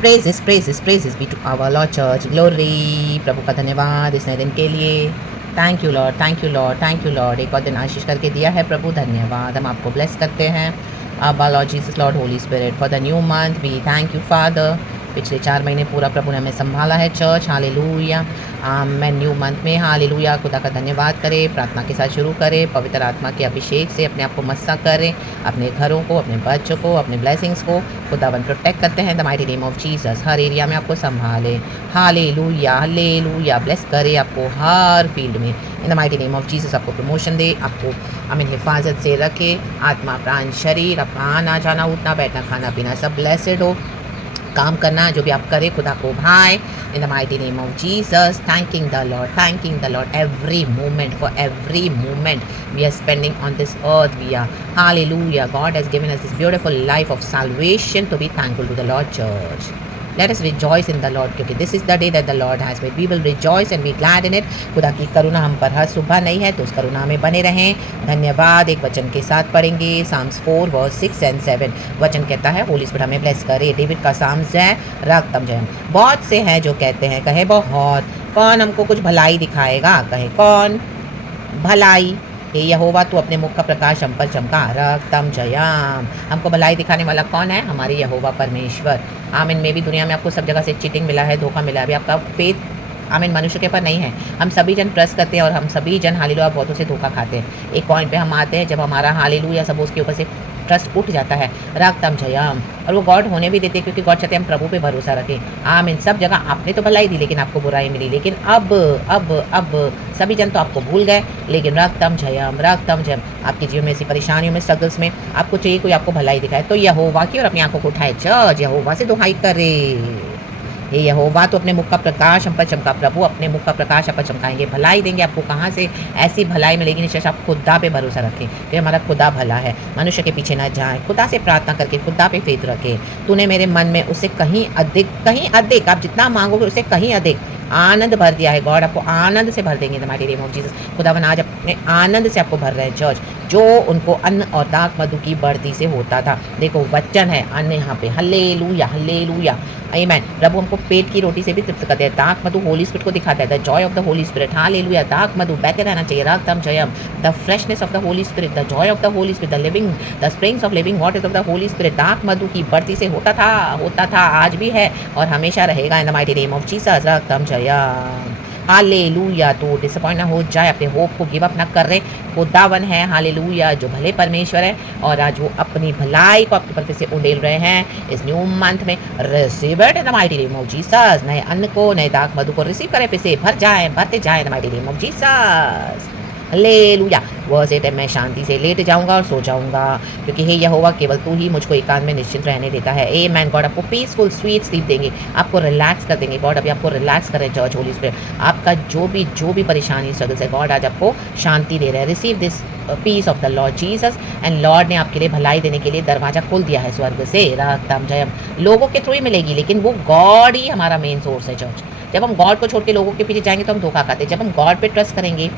Praises be to our Lord church. Glory. प्रभु का धन्यवाद इस नए दिन के लिए। Thank you Lord, thank you Lord, thank you Lord. एक और दिन आशीष करके दिया है प्रभु, धन्यवाद। हम आपको ब्लेस करते हैं। Our Lord Jesus, Lord Holy Spirit, for the new month we thank you Father. पिछले 4 महीने पूरा प्रभु ने हमें संभाला है चर्च। हालेलुया। मैं न्यू मंथ में हालेलुया खुदा का धन्यवाद करें। प्रार्थना के साथ शुरू करें। पवित्र आत्मा के अभिषेक से अपने आप को मस्सा करें, अपने घरों को, अपने बच्चों को, अपने ब्लेसिंग्स को खुदावन प्रोटेक्ट करते हैं। The mighty name of Jesus. Her area में आपको संभाले। Hallelujah, hallelujah. ब्लेस करे आपको हर फील्ड में। इन the mighty name of Jesus आपको प्रमोशन दे, आपको हिफाजत से रखे। आत्मा, प्राण, शरीर, आपका आना जाना, उठना बैठना, खाना पीना सब ब्लेसेड हो। काम करना जो भी आप करें खुदा को भाए। इन the mighty name of Jesus, thanking the Lord every moment, for every moment we are spending on this earth. We are hallelujah, God has given us this beautiful life of salvation to be thankful to the Lord church. Let us rejoice in the Lord, क्योंकि this is the day that the Lord has made. We will rejoice and be glad in it. खुदा की करुणा हम पर हर सुबह नहीं है, तो उस करुणा में बने रहें। धन्यवाद। एक वचन के साथ पढ़ेंगे Psalms 4 verse 6 and 7। वचन कहता है होली स्पिरिट हमें ब्लेस करे। डेविड का साम्स है, रक्तम जयम। बहुत से हैं जो कहते हैं, कहे बहुत, कौन हमको कुछ भलाई दिखाएगा? कहे कौन भलाई? हे यहोवा तू अपने मुख का प्रकाश हम पर चमका। रक्तम जयाम। हमको भलाई दिखाने वाला कौन है? हमारे यहोवा परमेश्वर। आमीन। में भी दुनिया में आपको सब जगह से चीटिंग मिला है, धोखा मिला है। अभी आपका फेथ आमीन मनुष्य के पर नहीं है। हम सभी जन ट्रस्ट करते हैं और हम सभी जन हालेलुया बहुतों से धोखा खाते हैं। एक पॉइंट पे हम आते हैं जब हमारा हालेलुया सब उसके ऊपर से ट्रस्ट उठ जाता है। रक्तम जयाम। और वो गॉड होने भी देते, क्योंकि गॉड चाहते हैं हम प्रभु पे भरोसा रखें। आमीन। सब जगह आपने तो भलाई दी लेकिन आपको बुराई मिली। लेकिन अब सभी जन तो आपको भूल गए, लेकिन रक्तम जयम, रक्तम जयम। आपके जीवन में ऐसी परेशानियों में, स्ट्रगल्स में आपको चाहिए कोई आपको भलाई दिखाए, तो यहोवा की और अपनी आंखों को उठाए चर्च, यहोवा से दुहाई करे। हे यहोवा तो अपने मुख का प्रकाश हम पर चमका। प्रभु अपने मुख का प्रकाश आप पर चमकाएंगे, भलाई देंगे आपको। कहाँ से ऐसी भलाई मिलेगी? निश्चय आप खुदा पे भरोसा रखें, कि हमारा खुदा भला है। मनुष्य के पीछे ना जाएं, खुदा से प्रार्थना करके खुदा पे फेथ रखें। तूने मेरे मन में उससे कहीं अधिक आप जितना मांगोगे उससे कहीं अधिक आनंद भर दिया है। गॉड आपको आनंद से भर देंगे। हमारे नेम ऑफ जीसस। खुदावन आज अपने आनंद से आपको भर रहे हैं चर्च, जो उनको अन्न और दाख मधु की बढ़ती से होता था। देखो वचन है अन्न यहाँ पे। हल्लेलुया, हल्लेलुया, आमीन। प्रभु हमको पेट की रोटी से भी तृप्त करते हैं। दाख मधु होली स्पिरिट को दिखाता है। The joy of the Holy Spirit. Hallelujah. दाख मधु बहते रहना चाहिए। रक्तम जयम। The freshness of the Holy Spirit, the joy of the Holy Spirit, the living, the springs of living waters of the Holy Spirit. दाख मधु की बढ़ती से होता था, आज भी है और हमेशा रहेगा। In the mighty name of Jesus. रक्तम जयम। हालेलुया। तो डिसअपॉइंट ना हो जाए, अपने होप को गिव अप ना कर रहे। खुदावन है हालेलुया, जो भले परमेश्वर है, और आज वो अपनी भलाई को आपके ऊपर फिर से उड़ेल रहे हैं इस न्यू मंथ में। Receive it in the mighty name of Jesus. नए अन्न को, नए दाख मधु को रिसीव करें, फिर से भरते जाए in the mighty name of Jesus. Hallelujah. Verse 8 मैं शांति से लेट जाऊंगा और सो जाऊंगा, क्योंकि हे यहोवा केवल तू ही मुझको एकांत में निश्चिंत रहने देता है। ए मैन गॉड आपको पीसफुल स्वीट स्लीप देंगे, आपको रिलैक्स कर देंगे। गॉड अभी आपको रिलैक्स कर रहे हैं चर्च होली स्पिरिट। आपका जो भी परेशानी स्ट्रगल्स है, गॉड आज आपको शांति दे रहे हैं। Receive this peace of the Lord Jesus. And Lord ने आपके लिए भलाई देने के लिए दरवाजा खोल दिया है स्वर्ग से। रक्तम जयम। लोगों के थ्रू ही मिलेगी, लेकिन वो गॉड ही हमारा मेन सोर्स है चर्च। जब हम गॉड को छोड़ के लोगों के पीछे जाएंगे तो हम धोखा खाते हैं। जब हम गॉड पे ट्रस्ट करेंगे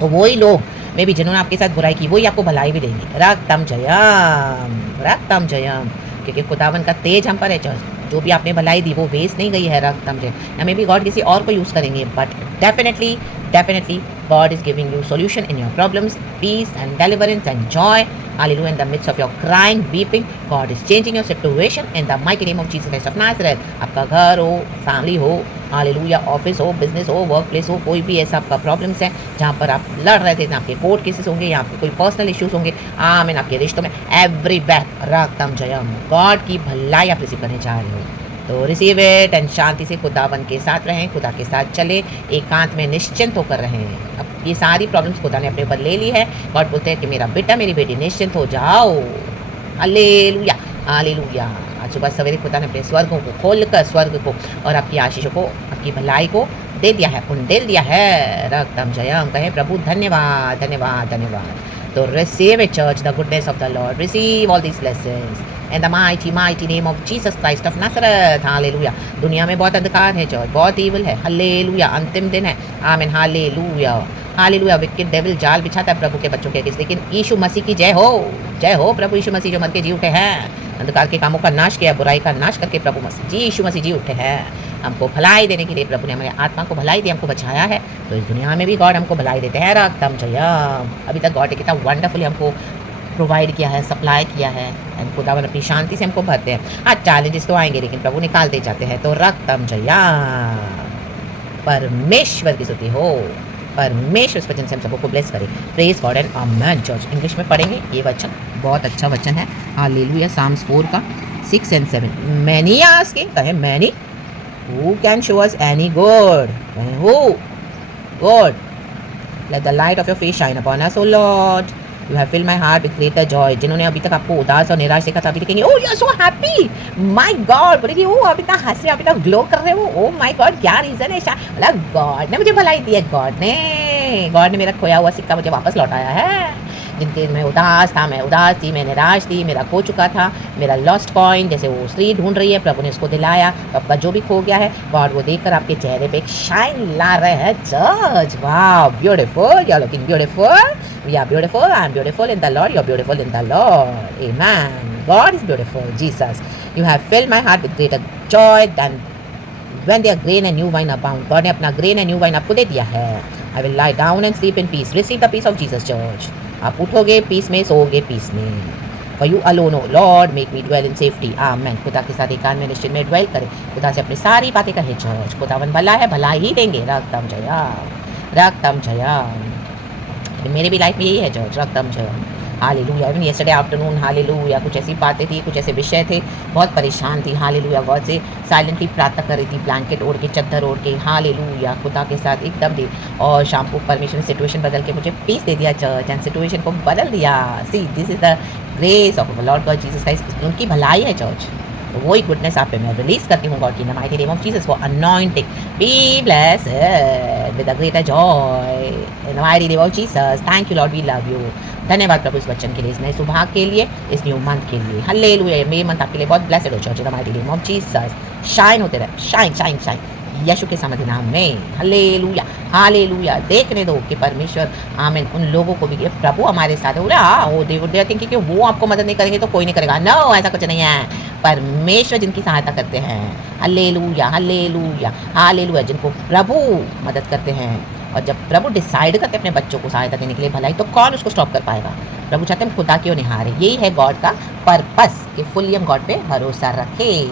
तो वही लोग में भी जिन्होंने आपके साथ बुराई की, वही आपको भलाई भी देंगे। रक्तम जयम, रक्तम जयम। क्योंकि खुदावन का तेज हम पर है चर्च। जो भी आपने भलाई दी वो वेस्ट नहीं गई है। रक्तम जयम। हमें भी गॉड किसी और को यूज़ करेंगे, but definitely God is giving you solution in your problems, peace and deliverance and joy. Hallelujah. In the midst of your crying, weeping, God is changing your situation in the mighty name of Jesus Christ of Nazareth. आपका घर हो, family हो, hallelujah, office हो, business हो, work place हो, कोई भी ऐसा आपका प्रॉब्लम्स है जहाँ पर आप लड़ रहे थे, आपके कोर्ट केसेस होंगे या आपके कोई पर्सनल इश्यूज होंगे, आमीन, आपके रिश्तों में, एवरीवेयर रक्तम जयम। गॉड की भलाई आप रिसीव करने जा रहे हो, तो रिसीव इट एंड शांति से खुदावन के साथ रहें, खुदा के साथ चले, एकांत में निश्चिंत होकर रहें। अब ये सारी प्रॉब्लम्स खुदा ने अपने ऊपर ले ली है। गॉड बोलते हैं कि मेरा बेटा, मेरी बेटी निश्चिंत हो जाओ। Hallelujah, hallelujah. आज सुबह सवेरे खुदा ने अपने स्वर्गों को खोलकर स्वर्ग को और आपकी आशीषों को, आपकी भलाई को दे दिया है, उंडेल दिया है। रक्तम जयम। कहे प्रभु धन्यवाद, धन्यवाद, धन्यवाद। तो receive it church, the goodness of the Lord. Receive all these blessings in the mighty name of Jesus Christ of Nazareth. Hallelujah. दुनिया में बहुत अंधकार है चर्च, बहुत ईविल है। हालेलुया। अंतिम दिन है। आमीन। Hallelujah, hallelujah. विकेट डेविल जाल बिछाता है प्रभु के बच्चों के अगेंस्ट, लेकिन यीशु मसीह की जय हो, जय हो। प्रभु यीशु मसीह जो मर के जी उठे हैं, अंधकार के कामों का नाश किया, बुराई का नाश करके प्रभु मसीह यीशु मसीह जी उठे हैं हमको भलाई देने के लिए। प्रभु ने हमारे आत्मा को भलाई दी, हमको बचाया है, तो इस दुनिया में भी गॉड हमको भलाई देते हैं। रक्तम जयम। अभी तक गॉड ने कितना वंडरफुली हमको प्रोवाइड किया है, सप्लाई किया है, एंड खुदावन अपनी शांति से हमको भरते हैं। हाँ, चैलेंजेस तो आएंगे लेकिन प्रभु निकालते जाते हैं। तो रक्तम जयम। परमेश्वर की स्तुति हो, परमेश्वर इस वचन से हम सबको ब्लेस करे। Praise God and amen. Church English में पढ़ेंगे ये वचन, बहुत अच्छा वचन है। हालेलुया। साम्स 4 का 6 and 7। मैनी आस्किंग, कहे many, who can show us any good, कहे who, God, let the light of your face shine upon us O Lord, you have filled my heart with greater joy. जिन्होंने अभी तक आपको उदास और निराश देखा था, अभी देखेंगे oh you are so happy, my God, बोलेंगे ओ आप इतना हंस रहे, आप इतना ग्लो कर रहे हो, ओ माय गॉड क्या रीजन है। मतलब गॉड ने मुझे भलाई दी है, गॉड ने मेरा खोया हुआ सिक्का मुझे वापस लौटाया है। जिनके मैं उदास था, मैं उदास थी, मैं निराश थी, मेरा खो चुका था, मेरा लॉस्ट कॉइन जैसे वो स्त्री ढूंढ रही है, प्रभु ने उसको दिलाया। तो आपका जो भी खो गया है, गॉड वो देखकर आपके चेहरे पे एक शाइन ला रहे हैं। जज, wow, beautiful, you are looking beautiful, we are beautiful, I am beautiful in the Lord, you are beautiful in the Lord, amen. God is beautiful, Jesus, you have filled my heart with greater joy than when their grain and new wine abound। गॉड ने अपना grain and new wine आपको दे दिया है। I will lie down and sleep in peace। Receive the peace of Jesus, church। आप उठोगे piece में, सोओगे piece में। For you alone, O Lord, make me dwell in safety। आमेन। खुदा के साथ एकांत में निश्चित में ड्वेल करें, खुदा से अपनी सारी बातें कहे। चर्च, खुदावन भला है, भला ही देंगे। रक्तम जयम, रक्तम जयम। मेरे भी लाइफ में यही है चर्च, रक्तम जयम। Hallelujah. Even yesterday afternoon, hallelujah, कुछ ऐसी बातें थी, कुछ ऐसे विषय थे, बहुत परेशान थी। हालेलुया, गॉड से साइलेंटली प्रार्थना कर रही थी, ब्लैंकेट ओढ़ के, चादर ओढ़ के। हालेलुया, खुदा के साथ एकदम दे। और शाम को परमेश्वर ने सिचुएशन बदल के मुझे पीस दे दिया चर्च, एंड सिचुएशन को बदल दिया। See, this is the grace of Lord God Jesus Christ. उनकी भलाई है चर्च, तो वही गुडनेस आप पे मैं रिलीज करती हूँ गॉड की mighty name of Jesus for anointing. Be blessed with a greater joy in the mighty name of Jesus. Thank you Lord, we love you. धन्यवाद प्रभु इस वचन के लिए, इस नए सुभाग के लिए, इस न्यू मंथ के लिए। हालेलुया। मे मंथ आपके लिए बहुत ब्लेस्ड हो church in the mighty name of Jesus. Shine होते रहे, शाइन शाइन शाइन, यीशु के समर्थी नाम में। Hallelujah, hallelujah. देखने दो कि परमेश्वर, आमीन, उन लोगों को भी ये प्रभु हमारे साथ है। वो दे थिंकिंग कि वो आपको मदद नहीं करेंगे तो कोई नहीं करेगा। नो, ऐसा कुछ नहीं है। परमेश्वर जिनकी सहायता करते हैं, हालेलुया, हालेलुया, हालेलुया, जिनको प्रभु मदद करते हैं, और जब प्रभु डिसाइड करते हैं अपने बच्चों को सहायता देने के लिए भलाई, तो कौन उसको स्टॉप कर पाएगा। प्रभु चाहते हैं खुदा क्यों निहारे। यही है गॉड का पर्पस कि फुल्ली हम गॉड पे भरोसा रखें।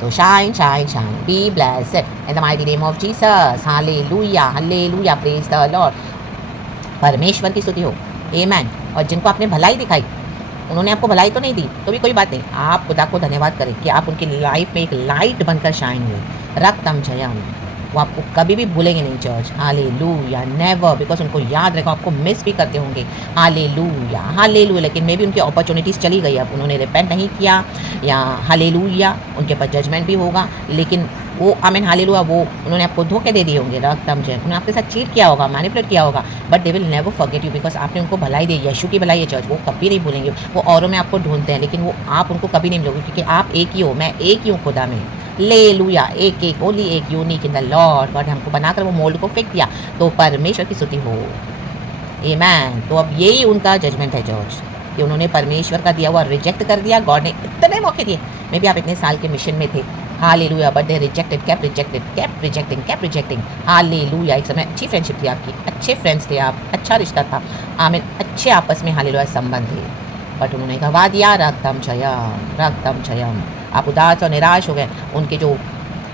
तो shine shine shine, be blessed in the mighty name of Jesus. Hallelujah, hallelujah, praise the Lord. परमेश्वर की स्तुति हो, आमेन। और जिनको आपने भलाई दिखाई, उन्होंने आपको भलाई तो नहीं दी, तो भी कोई बात नहीं, आप खुदा को धन्यवाद करें कि आप उनकी लाइफ में एक लाइट बनकर शाइन हुए। रक्तम जयम। वो आपको कभी भी भूलेंगे नहीं चर्च। हालेलुया, नेवर, बिकॉज उनको याद रखो, आपको मिस भी करते होंगे। Hallelujah, hallelujah. लेकिन मे भी उनकी अपॉर्चुनिटीज़ चली गई, अब उन्होंने रिपेंट नहीं किया, या हालेलुया उनके पास जजमेंट भी होगा, लेकिन वो आमीन, हालेलुया, वो उन्होंने आपको धोखे दे दिए होंगे। रक्तम जय, उन्होंने आपके साथ चीट किया होगा, मैनिपुलेट किया होगा, but they will never forget you, because आपने उनको भलाई दी। यीशु की भलाई है चर्च, वो कभी नहीं भूलेंगे। वो औरों में आपको ढूंढते हैं, लेकिन वो आप उनको कभी नहीं मिलोगे, क्योंकि आप एक ही हो, मैं एक ही हूँ खुदा में। हालेलुया, एक एक, ओनली एक, unique in the Lord. God हमको बनाकर वो मोल्ड को फेंक दिया, तो परमेश्वर की स्तुति हो, आमेन। तो अब यही उनका जजमेंट है चर्च, कि उन्होंने परमेश्वर का दिया हुआ रिजेक्ट कर दिया। गॉड ने इतने मौके दिए, मे भी आप इतने साल के मिशन में थे, hallelujah, but they rejected, kept rejecting. Hallelujah. एक समय अच्छी फ्रेंडशिप थी आपकी, अच्छे फ्रेंड्स थे आप, अच्छा रिश्ता था, आमीन, अच्छे आपस में हालेलुया संबंध थे, बट उन्होंने गवा दिया। रक्तम जयम, रक्तम जयम। आप उदास और निराश हो गए, उनके जो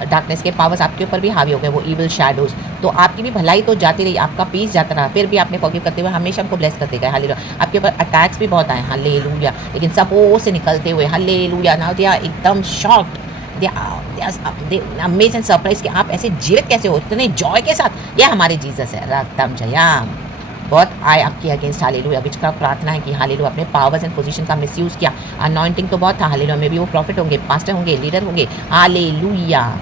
डार्कनेस के पावर्स आपके ऊपर भी हावी हो गए, वो इविल शैडोज, तो आपकी भी भलाई तो जाती रही, आपका पीस जाता रहा, फिर भी आपने फॉरगिव करते हुए हमेशा हमको ब्लेस करते गए। हालेलुया। आपके ऊपर अटैक्स भी बहुत आए, हालेलुया, लेकिन सब वो से निकलते हुए, हालेलुया, नाउ दे आर एकदम शॉक्ड, अमेजिंग सरप्राइज कि आप ऐसे जीवित कैसे हो, इतने जॉय के साथ। यह हमारे जीसस है। रक्तम जयम। बहुत आए आपके अगेंस्ट, हालेलुया, विच का प्रार्थना है कि हालेलुया अपने पावर्स एंड पोजीशन का मिसयूज़ किया। अनॉइंटिंग तो बहुत था, हालेलुया, में भी वो प्रॉफिट होंगे, पास्टर होंगे, लीडर होंगे, हालेलुया,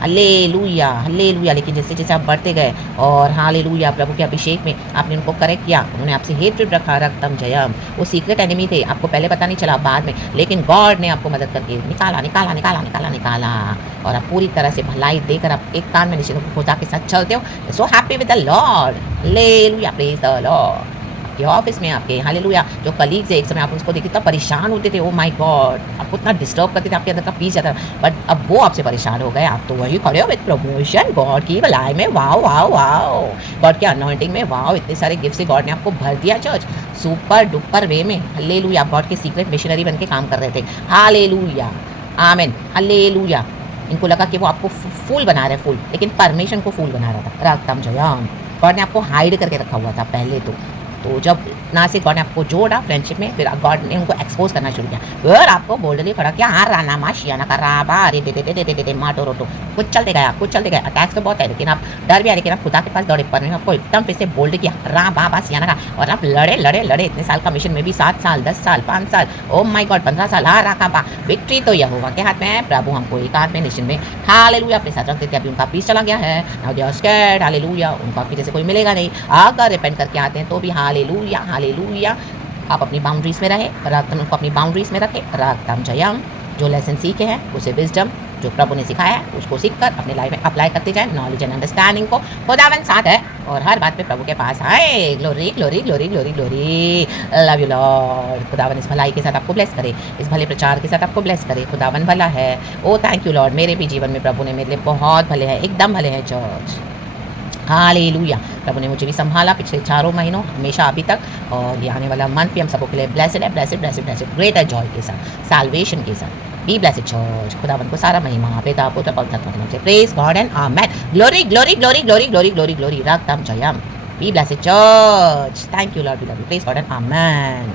हालेलुया, हालेलुया। लेकिन जैसे जैसे आप बढ़ते गए और हालेलुया प्रभु के अभिषेक में आपने उनको करेक्ट किया, उन्होंने आपसे हेट्रेड रखा। रक्तम जयम। वो सीक्रेट एनिमी थे, आपको पहले पता नहीं चला, बाद में, लेकिन गॉड ने आपको मदद करके निकाला, और आप पूरी तरह से भलाई देकर आप एक कान में निश्चित खुदा के साथ चलते हो। So happy with the Lord, hallelujah, praise the Lord. आपके ऑफिस में, आपके हालेलुया जो कलीग्स है, एक समय आप उसको देखिए इतना परेशान होते थे, ओह माय गॉड! आपको इतना डिस्टर्ब करते थे, आपके अंदर का पीस जाता था, बट अब वो आपसे परेशान हो गए, आप तो वहीं खड़े हो विद प्रमोशन, गॉड की भलाई में, वाओ, वाओ, वाओ! गॉड के अनॉइंटिंग में, वाओ! इतने सारे गिफ्ट से गॉड ने आपको भर दिया चर्च, सुपर डुपर वे में, हालेलुया! आप गॉड के सीक्रेट मिशनरी बन के काम कर रहे थे, हालेलुया! आमीन, हालेलुया! इनको लगा कि वो आपको फूल बना रहे फूल, लेकिन परमेशन को फूल बना रहा था, रागतम जयम। गॉड ने आपको हाइड करके रखा हुआ था पहले तो जब ना से गॉड ने आपको जोड़ा फ्रेंडशिप में, फिर गॉड ने उनको एक्सपोज करना शुरू किया, फिर आपको बोल्डली खड़ा किया, हाँ राना माशियाना का राबा अरे दे दे दे दे दे दे माटो रोटो, कुछ चलते गए, अटैक्स तो बहुत है, लेकिन आप डर भी आ, लेकिन आप खुदा के पास दौड़े, पर आपको एकदम फिर से बोल्ड किया, रा बाबा सियाना का, और आप लड़े इतने साल का मिशन में भी, 7 साल 10 साल 5 साल, ओ माई गॉड 15 साल, हाँ राका बा, विक्ट्री तो यहोवा के हाथ में है, प्रभु हमको एक हाथ में निश्चित में, हालेलुया अपने साथ रख देते, अभी उनका पीस चला गया है, now they are scared, hallelujah, उनको आपके जैसे कोई मिलेगा नहीं, अगर रिपेंट करके आते हैं तो भी हालेलुया, हालेलुया, आप अपनी बाउंड्रीज में रहे, रागतम उनको अपनी बाउंड्रीज में रखे, रागतम जयम, जो लेसन सीखे हैं उसे विजडम जो प्रभु ने सिखाया है उसको सीखकर अपने लाइफ में अप्लाई करते जाए, नॉलेज एंड अंडरस्टैंडिंग को, खुदावन साथ है और हर बात पे प्रभु के पास आए, glory glory glory glory glory, love you Lord, खुदावन इस भलाई के साथ आपको ब्लेस करे, इस भले प्रचार के साथ आपको ब्लेस करे, खुदावन भला है, ओ थैंक यू लॉर्ड, मेरे भी जीवन में प्रभु ने मेरे लिए बहुत भले है, एकदम भले हैं चर्च, हालेलुया, प्रभु ने मुझे भी संभाला पिछले 4 महीनों हमेशा अभी तक, और ये आने वाला मंथ भी हम सबको के लिए ब्लेसड है, blessed blessed blessed, greater Joy के साथ, सैल्वेशन के साथ, बी ब्लेसड चर्च, खुदावन को सारा महिमा पिता पुत्र पवित्र आत्मा के नाम से, praise God and amen, glory glory glory glory glory glory glory, रागतम जयम, be blessed church, thank you Lord, we love you, praise God and amen.